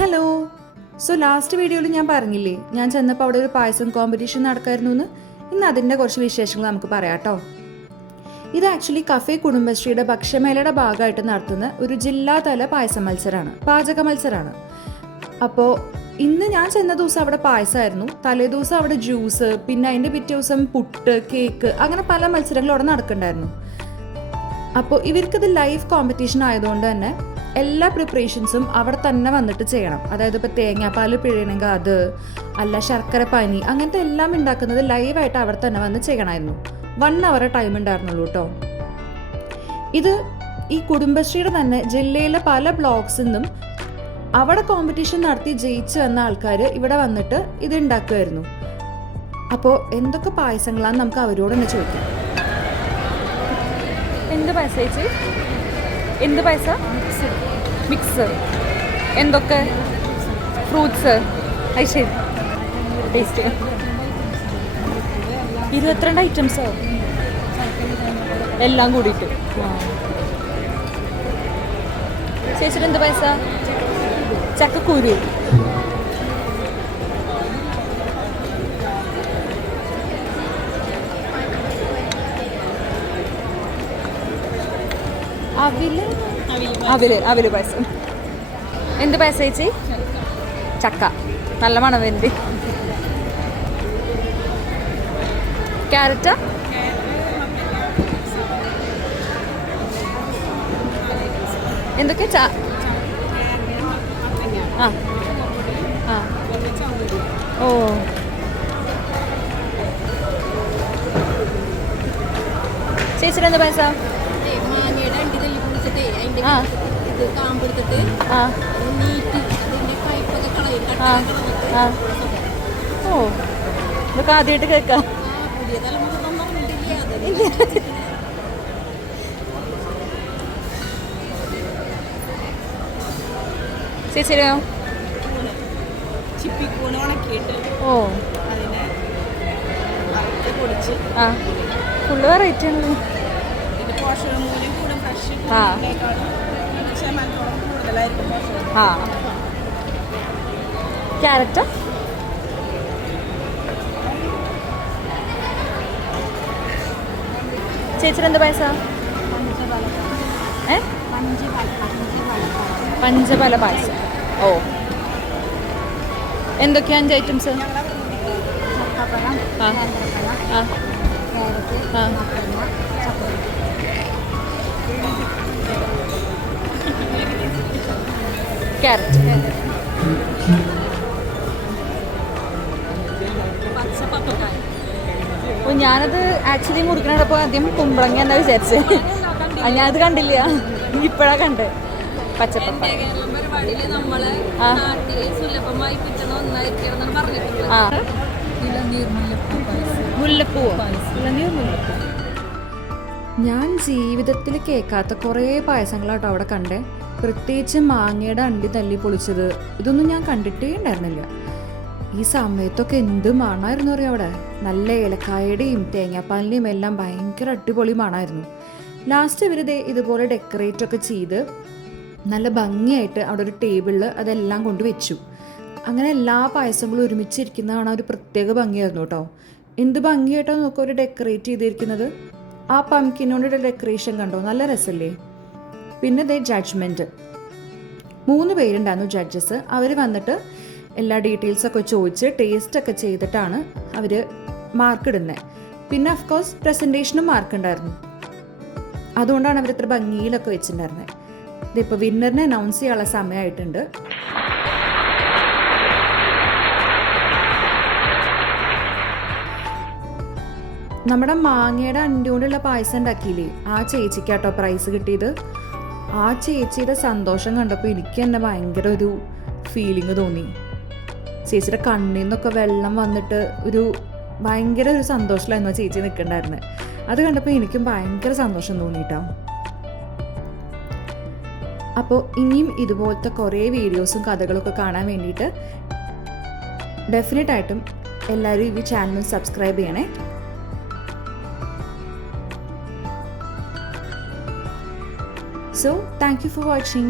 Hello. So last വീഡിയോയിൽ ഞാൻ പറഞ്ഞില്ലേ ഞാൻ ചെന്നപ്പോൾ അവിടെ ഒരു പായസം കോമ്പറ്റീഷൻ നടക്കായിരുന്നു എന്ന്. ഇന്ന് അതിൻ്റെ കുറച്ച് വിശേഷങ്ങൾ നമുക്ക് പറയാം കേട്ടോ. ഇത് ആക്ച്വലി കഫേ കുടുംബശ്രീയുടെ ഭക്ഷ്യമേളയുടെ ഭാഗമായിട്ട് നടത്തുന്ന ഒരു ജില്ലാതല പായസ മത്സരമാണ്, പാചക മത്സരമാണ്. അപ്പോൾ ഇന്ന് ഞാൻ ചെന്ന ദിവസം അവിടെ പായസമായിരുന്നു, തലേ ദിവസം അവിടെ ജ്യൂസ്, പിന്നെ അതിൻ്റെ പിറ്റേ ദിവസം പുട്ട്, കേക്ക്, അങ്ങനെ പല മത്സരങ്ങളും അവിടെ നടക്കുന്നുണ്ടായിരുന്നു. അപ്പോൾ ഇവർക്കിത് ലൈവ് കോമ്പറ്റീഷൻ ആയതുകൊണ്ട് തന്നെ എല്ലാ പ്രിപ്പറേഷൻസും അവിടെ തന്നെ വന്നിട്ട് ചെയ്യണം. അതായത് ഇപ്പോൾ തേങ്ങാപ്പാൽ പിഴയണമെങ്കിൽ അത്, അല്ല ശർക്കര പാനി, അങ്ങനത്തെ എല്ലാം ഉണ്ടാക്കുന്നത് ലൈവായിട്ട് അവിടെ തന്നെ വന്ന് ചെയ്യണമായിരുന്നു. 1 hour ടൈം ഉണ്ടായിരുന്നുള്ളൂ കേട്ടോ. ഇത് ഈ കുടുംബശ്രീയുടെ തന്നെ ജില്ലയിലെ പല ബ്ലോക്സിൽ നിന്നും അവിടെ കോമ്പറ്റീഷൻ നടത്തി ജയിച്ചു വന്ന ആൾക്കാർ ഇവിടെ വന്നിട്ട് ഇത് ഉണ്ടാക്കുമായിരുന്നു. അപ്പോൾ എന്തൊക്കെ പായസങ്ങളാണെന്ന് നമുക്ക് അവരോട് തന്നെ ചോദിക്കാം. എന്ത് പായസ ചേച്ചി? എന്ത് പായസ? മിക്സ്. എന്തൊക്കെ ഫ്രൂട്ട്സ്? അത് ശരി, ടേസ്റ്റ്. 22 ഐറ്റംസോ എല്ലാം കൂടിയിട്ട്? ചേച്ചിയുടെ എന്ത് പായസ? ചക്കക്കുരു. അവില് പായസം. എന്ത് പായസം ചേച്ചി? ചക്ക. നല്ല മണം വരുന്നുണ്ട്. ക്യാരറ്റ്. എന്തൊക്കെ? ഓ, ചേച്ചിയുടെ എന്താ പായസ? ഓ, ഇതൊക്കെ ആദ്യമായിട്ട് കേൾക്കാം. ചേച്ചിയോ? ഓ, ഫുള്ള് വെറൈറ്റി ആണല്ലോ. ക്യാരറ്റ്. ചേച്ചിയുടെ എന്താ പായസ? പഞ്ചപാല പായസം. ഓ, എന്തൊക്കെയാ 5 ഐറ്റംസ്? ക്യാരറ്റ്. ഓ, ഞാനത് ആക്ച്വലി മുറിക്കണപ്പോൾ ആദ്യം കുമ്പളങ്ങ എന്നാ വിചാരിച്ചത്. ഞാനത് കണ്ടില്ല, ഇപ്പോഴാ കണ്ട്. പച്ചപ്പപ്പായ. ഞാൻ ജീവിതത്തിൽ കേൾക്കാത്ത കുറേ പായസങ്ങളാട്ടോ അവിടെ കണ്ടേ. പ്രത്യേകിച്ച് മാങ്ങയുടെ അണ്ടി തല്ലി പൊളിച്ചത്, ഇതൊന്നും ഞാൻ കണ്ടിട്ടേ ഉണ്ടായിരുന്നില്ല. ഈ സമയത്തൊക്കെ എന്ത് മണമായിരുന്നു അറിയാം അവിടെ. നല്ല ഏലക്കായയുടെയും തേങ്ങാപ്പാലിൻ്റെയും എല്ലാം ഭയങ്കര അടിപൊളി മണമായിരുന്നു. ലാസ്റ്റ് ഇവർ ഇതുപോലെ ഡെക്കറേറ്റ് ഒക്കെ ചെയ്ത് നല്ല ഭംഗിയായിട്ട് അവിടെ ഒരു ടേബിളിൽ അതെല്ലാം കൊണ്ട് വെച്ചു. അങ്ങനെ എല്ലാ പായസങ്ങളും ഒരുമിച്ചിരിക്കുന്ന കാണാൻ ഒരു പ്രത്യേക ഭംഗിയായിരുന്നു കേട്ടോ. എന്ത് ഭംഗിയായിട്ടോ നോക്കുക ഒരു ഡെക്കറേറ്റ് ചെയ്തിരിക്കുന്നത്. ആ പംകിനോടെ ഡെക്കറേഷൻ കണ്ടോ, നല്ല രസമല്ലേ. പിന്നെ ജഡ്ജ്മെൻറ്റ്. 3 പേരുണ്ടായിരുന്നു ജഡ്ജസ്. അവർ വന്നിട്ട് എല്ലാ ഡീറ്റെയിൽസൊക്കെ ചോദിച്ച് ടേസ്റ്റൊക്കെ ചെയ്തിട്ടാണ് അവർ മാർക്ക് ഇടുന്നത്. പിന്നെ അഫ്കോഴ്സ് പ്രസൻറ്റേഷനും മാർക്ക് ഉണ്ടായിരുന്നു. അതുകൊണ്ടാണ് അവർ ഇത്ര ഭംഗിയിലൊക്കെ വെച്ചിട്ടുണ്ടായിരുന്നത്. ഇതിപ്പോൾ വിന്നറിനെ അനൗൺസ് ചെയ്യാനുള്ള സമയമായിട്ടുണ്ട്. നമ്മുടെ മാങ്ങയുടെ അണ്ടി കൊണ്ടുള്ള പായസം ഉണ്ടാക്കിയില്ലേ, ആ ചേച്ചിക്കാട്ടോ പ്രൈസ് കിട്ടിയത്. ആ ചേച്ചിയുടെ സന്തോഷം കണ്ടപ്പോൾ എനിക്ക് തന്നെ ഭയങ്കര ഒരു ഫീലിംഗ് തോന്നി. ചേച്ചിയുടെ കണ്ണിൽ നിന്നൊക്കെ വെള്ളം വന്നിട്ട് ഒരു ഭയങ്കര ഒരു സന്തോഷമായിരുന്നു ആ ചേച്ചി നിൽക്കണ്ടായിരുന്നത്. അത് കണ്ടപ്പോൾ എനിക്കും ഭയങ്കര സന്തോഷം തോന്നിയിട്ടോ. അപ്പോൾ ഇനിയും ഇതുപോലത്തെ കുറേ വീഡിയോസും കഥകളൊക്കെ കാണാൻ വേണ്ടിയിട്ട് ഡെഫിനറ്റായിട്ടും എല്ലാവരും ഈ ചാനൽ സബ്സ്ക്രൈബ് ചെയ്യണേ. So, thank you for watching.